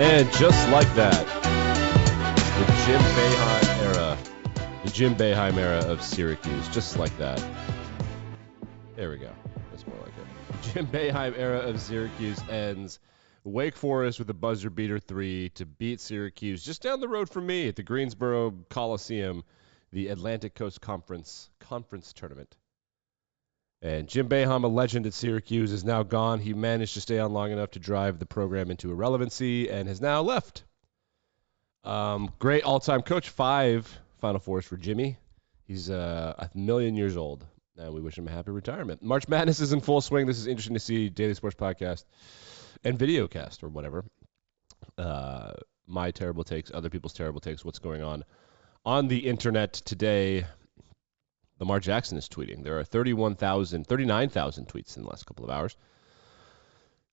And just like that, the Jim Boeheim era of Syracuse, just like that. There we go. That's more like it. The Jim Boeheim era of Syracuse ends. Wake Forest with a buzzer beater 3 to beat Syracuse just down the road from me at the Greensboro Coliseum, the Atlantic Coast Conference tournament. And Jim Boeheim, a legend at Syracuse, is now gone. He managed to stay on long enough to drive the program into irrelevancy and has now left. Great all-time coach, 5 Final Fours for Jimmy. He's a million years old, and we wish him a happy retirement. March Madness is in full swing. This is interesting to see. Daily Sports Podcast and Videocast or whatever. My terrible takes, other people's terrible takes, what's going on the internet today. Lamar Jackson is tweeting. There are 39,000 tweets in the last couple of hours.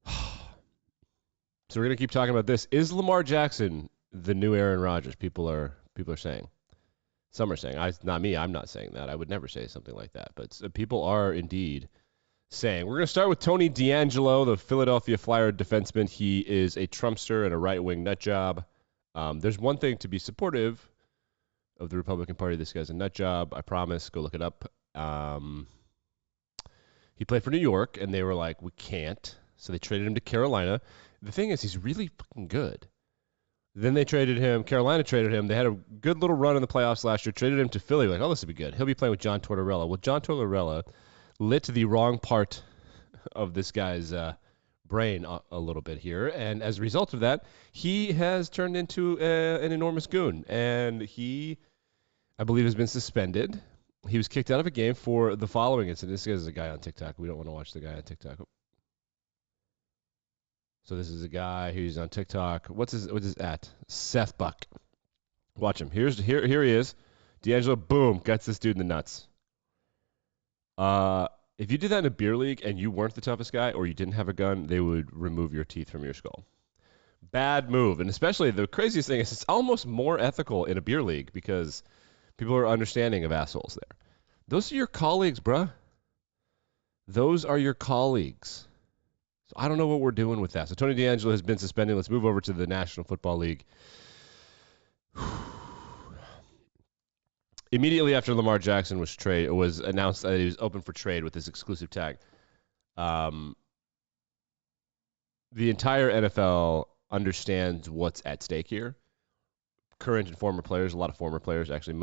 So we're going to keep talking about this. Is Lamar Jackson the new Aaron Rodgers? People are saying. Some are saying. Not me. I'm not saying that. I would never say something like that. But people are indeed saying. We're going to start with Tony DeAngelo, the Philadelphia Flyer defenseman. He is a Trumpster and a right-wing nut job. There's one thing to be supportive of the Republican Party. This guy's a nut job. I promise. Go look it up. He played for New York, and they were like, we can't. So they traded him to Carolina. The thing is, he's really fucking good. Then they traded him. Carolina traded him. They had a good little run in the playoffs last year. Traded him to Philly. Like, oh, this will be good. He'll be playing with John Tortorella. Well, John Tortorella lit the wrong part of this guy's brain a little bit here. And as a result of that, he has turned into an enormous goon. And he, I believe, has been suspended. He was kicked out of a game for the following incident. This is a guy on TikTok. We don't want to watch the guy on TikTok. So this is a guy who's on TikTok. What's his at? Seth Buck. Watch him. Here he is. DeAngelo, boom, gets this dude in the nuts. If you did that in a beer league and you weren't the toughest guy or you didn't have a gun, they would remove your teeth from your skull. Bad move. And especially the craziest thing is it's almost more ethical in a beer league because people are understanding of assholes there. Those are your colleagues, bruh. Those are your colleagues. So I don't know what we're doing with that. So Tony DeAngelo has been suspended. Let's move over to the National Football League. Immediately after Lamar Jackson was announced that he was open for trade with this exclusive tag, the entire NFL understands what's at stake here. Current and former players, a lot of former players, actually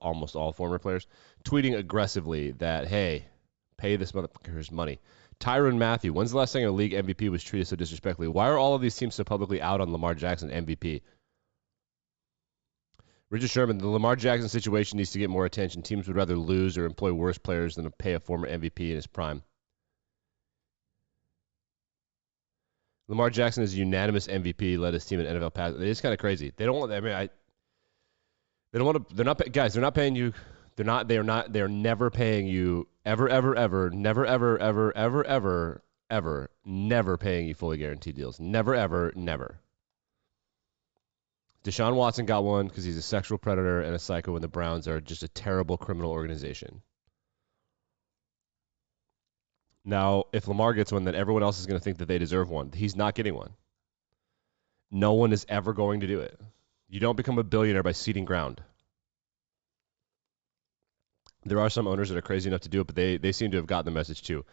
almost all former players, tweeting aggressively that, hey, pay this motherfucker his money. Tyrann Mathieu, when's the last time a league MVP was treated so disrespectfully? Why are all of these teams so publicly out on Lamar Jackson MVP? Richard Sherman, the Lamar Jackson situation needs to get more attention. Teams would rather lose or employ worse players than to pay a former MVP in his prime. Lamar Jackson is a unanimous MVP, led his team in NFL pass. It's kind of crazy. They don't want. I mean, they don't want to. They're not guys. They're not paying you. They are never paying you ever, never paying you fully guaranteed deals. Never, ever, never. Deshaun Watson got one because he's a sexual predator and a psycho, and the Browns are just a terrible criminal organization. Now, if Lamar gets one, then everyone else is going to think that they deserve one. He's not getting one. No one is ever going to do it. You don't become a billionaire by ceding ground. There are some owners that are crazy enough to do it, but they seem to have gotten the message too.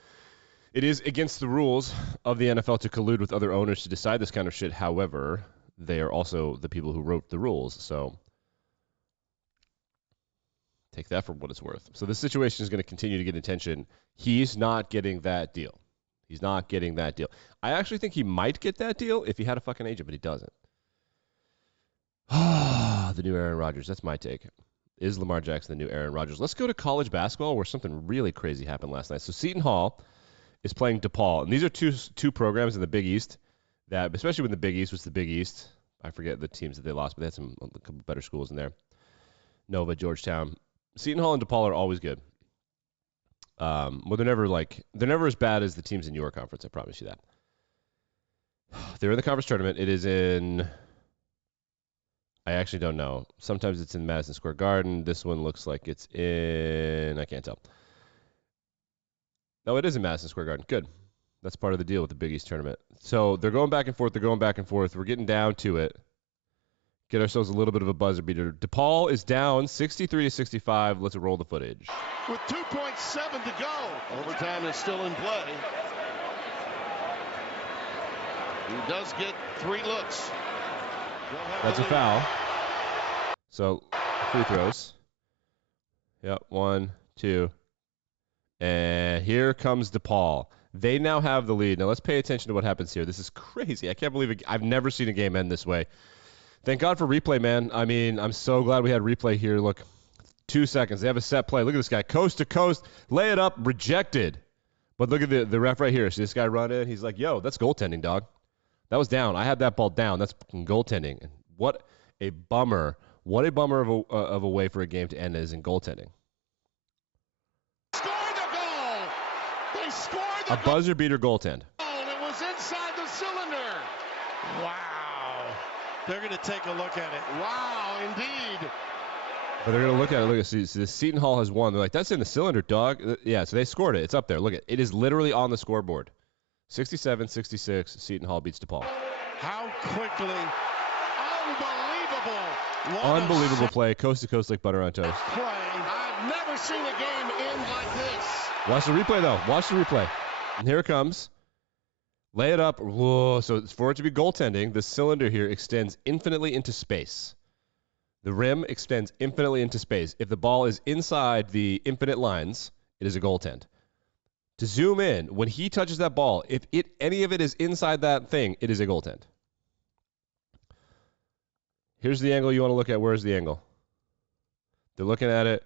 It is against the rules of the NFL to collude with other owners to decide this kind of shit. However, they are also the people who wrote the rules, so take that for what it's worth. So this situation is going to continue to get attention. He's not getting that deal. He's not getting that deal. I actually think he might get that deal if he had a fucking agent, but he doesn't. The new Aaron Rodgers. That's my take. Is Lamar Jackson the new Aaron Rodgers? Let's go to college basketball where something really crazy happened last night. So Seton Hall is playing DePaul. And these are two programs in the Big East that, especially when the Big East was the Big East. I forget the teams that they lost, but they had a couple better schools in there. Nova, Georgetown. Seton Hall and DePaul are always good. Well, they're never as bad as the teams in your conference, I promise you that. They're in the conference tournament. It is in, I actually don't know. Sometimes it's in Madison Square Garden. This one looks like it's in, I can't tell. No, it is in Madison Square Garden. Good. That's part of the deal with the Big East tournament. So they're going back and forth. They're going back and forth. We're getting down to it. Get ourselves a little bit of a buzzer beater. DePaul is down 63-65. Let's roll the footage. With 2.7 to go. Overtime is still in play. He does get 3 looks. That's a foul. So free throws. Yep, 1, 2. And here comes DePaul. They now have the lead. Now let's pay attention to what happens here. This is crazy. I can't believe it. I've never seen a game end this way. Thank God for replay, man. I mean, I'm so glad we had replay here. Look, 2 seconds. They have a set play. Look at this guy. Coast to coast. Lay it up. Rejected. But look at the ref right here. See this guy run in? He's like, yo, that's goaltending, dog. That was down. I had that ball down. That's goaltending. What a bummer. What a bummer of a way for a game to end is in goaltending. Score the goal! They scored the A buzzer beater goaltend. goal. It was inside the cylinder. Wow. They're going to take a look at it. Wow, indeed. But they're going to look at it. Look at see, the Seton Hall has won. They're like, that's in the cylinder, dog. Yeah, so they scored it. It's up there. Look at it. It is literally on the scoreboard. 67-66. Seton Hall beats DePaul. How quickly. Unbelievable. Unbelievable play. Coast to coast like butter on toast. Play. I've never seen a game end like this. Watch the replay, though. Watch the replay. And here it comes. Lay it up. Whoa. So for it to be goaltending, the cylinder here extends infinitely into space. The rim extends infinitely into space. If the ball is inside the infinite lines, it is a goaltend. To zoom in, when he touches that ball, if any of it is inside that thing, it is a goaltend. Here's the angle you want to look at. Where's the angle? They're looking at it.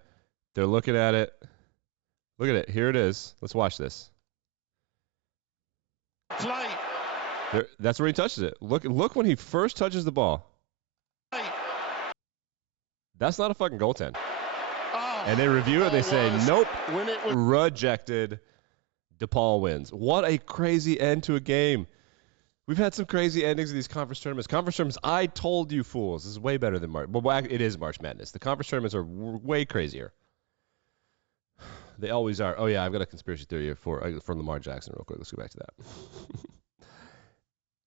They're looking at it. Look at it. Here it is. Let's watch this. Flight. That's where he touches it. Look when he first touches the ball. That's not a fucking goaltend. Oh, And they review it. They say, nope, when it was rejected. DePaul wins. What a crazy end to a game. We've had some crazy endings of these conference tournaments. Conference tournaments, I told you fools, this is way better than March. Well, it is March Madness. The conference tournaments are way crazier. They always are. Oh, yeah, I've got a conspiracy theory from Lamar Jackson real quick. Let's go back to that.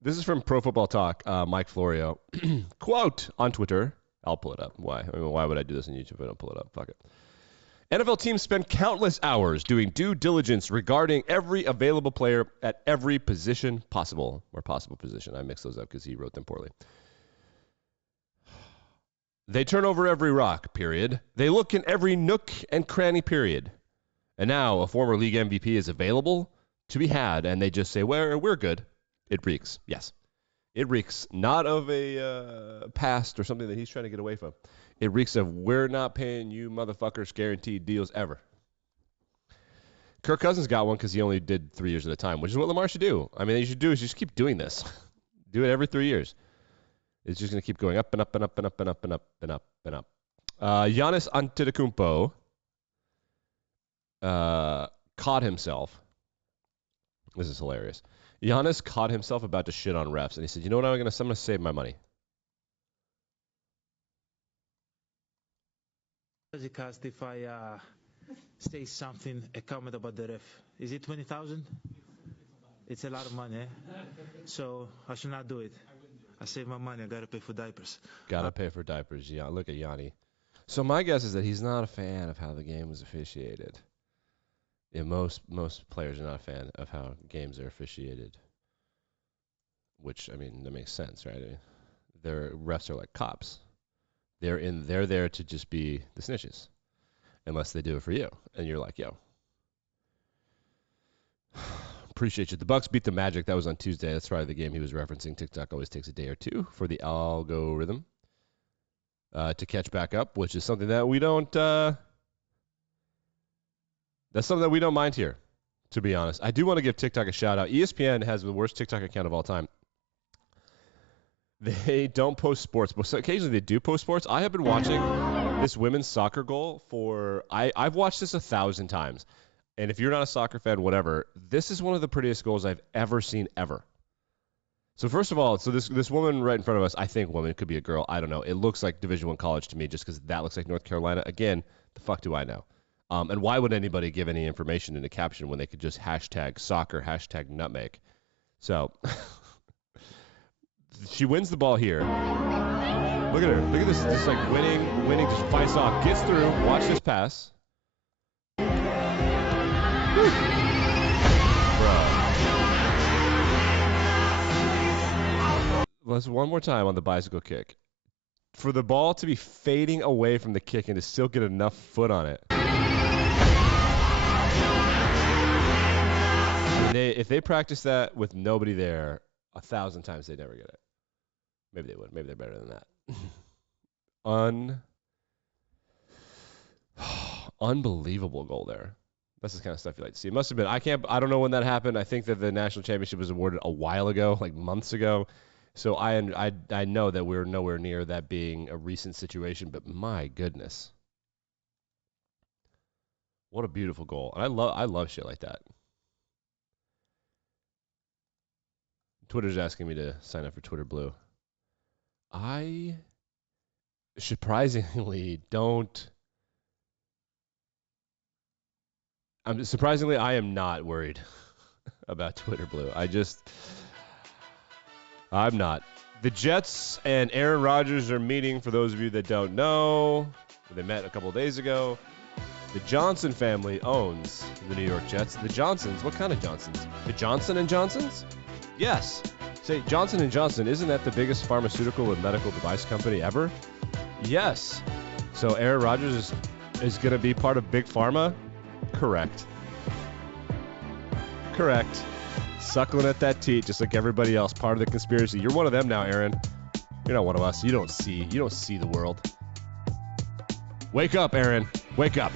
This is from Pro Football Talk, Mike Florio. Quote on Twitter. I'll pull it up. Why? I mean, why would I do this on YouTube if I don't pull it up? Fuck it. NFL teams spend countless hours doing due diligence regarding every available player at every position possible, or possible position. I mixed those up because he wrote them poorly. They turn over every rock, period. They look in every nook and cranny, period. And now a former league MVP is available to be had, and they just say, well, we're good. It reeks. Yes. It reeks not of a past or something that he's trying to get away from. It reeks of we're not paying you motherfuckers guaranteed deals ever. Kirk Cousins got one because he only did 3 years at a time, which is what Lamar should do. I mean, you should do is just keep doing this. Do it every 3 years. It's just going to keep going up and up and up and up and up and up and up and up. Giannis Antetokounmpo caught himself. This is hilarious. Giannis caught himself about to shit on refs, and he said, you know what, I'm going to save my money. Cast if I say something, a comment about the ref. Is it 20,000? It's a lot of money, so I should not do it. I save my money. I gotta pay for diapers. Gotta pay for diapers. Yeah, look at Yanni. So my guess is that he's not a fan of how the game was officiated. Yeah, most players are not a fan of how games are officiated. Which, I mean, that makes sense, right? I mean, their refs are like cops. They're there to just be the snitches, unless they do it for you, and you're like, yo, appreciate you. The Bucks beat the Magic. That was on Tuesday. That's probably the game he was referencing. TikTok always takes a day or two for the algorithm to catch back up, which is something that we don't. That's something that we don't mind here, to be honest. I do want to give TikTok a shout out. ESPN has the worst TikTok account of all time. They don't post sports, but occasionally they do post sports. I have been watching this women's soccer goal I've watched this 1,000 times. And if you're not a soccer fan, whatever, this is one of the prettiest goals I've ever seen ever. So first of all, this woman right in front of us, I think woman, it could be a girl, I don't know. It looks like Division I college to me just because that looks like North Carolina. Again, the fuck do I know? And why would anybody give any information in a caption when they could just hashtag soccer, hashtag nutmeg? So she wins the ball here. Look at her. Look at this. Just like winning, just fights off, gets through. Watch this pass. Bro. Let's one more time on the bicycle kick. For the ball to be fading away from the kick and to still get enough foot on it. I mean, if they practice that with nobody there 1,000 times, they'd never get it. Maybe they would. Maybe they're better than that. Unbelievable goal there. That's the kind of stuff you like to see. It must have been. I don't know when that happened. I think that the national championship was awarded a while ago, like months ago. So I know that we're nowhere near that being a recent situation. But my goodness, what a beautiful goal! And I love shit like that. Twitter's asking me to sign up for Twitter Blue. I surprisingly don't. Surprisingly, I am not worried about Twitter Blue. I'm not. The Jets and Aaron Rodgers are meeting, for those of you that don't know. They met a couple of days ago. The Johnson family owns the New York Jets. The Johnsons, what kind of Johnsons? The Johnson & Johnsons? Yes. Say, Johnson & Johnson, isn't that the biggest pharmaceutical and medical device company ever? Yes. So Aaron Rodgers is going to be part of Big Pharma? Correct. Suckling at that teat just like everybody else, part of the conspiracy. You're one of them now, Aaron. You're not one of us. You don't see the world. Wake up, Aaron. Wake up.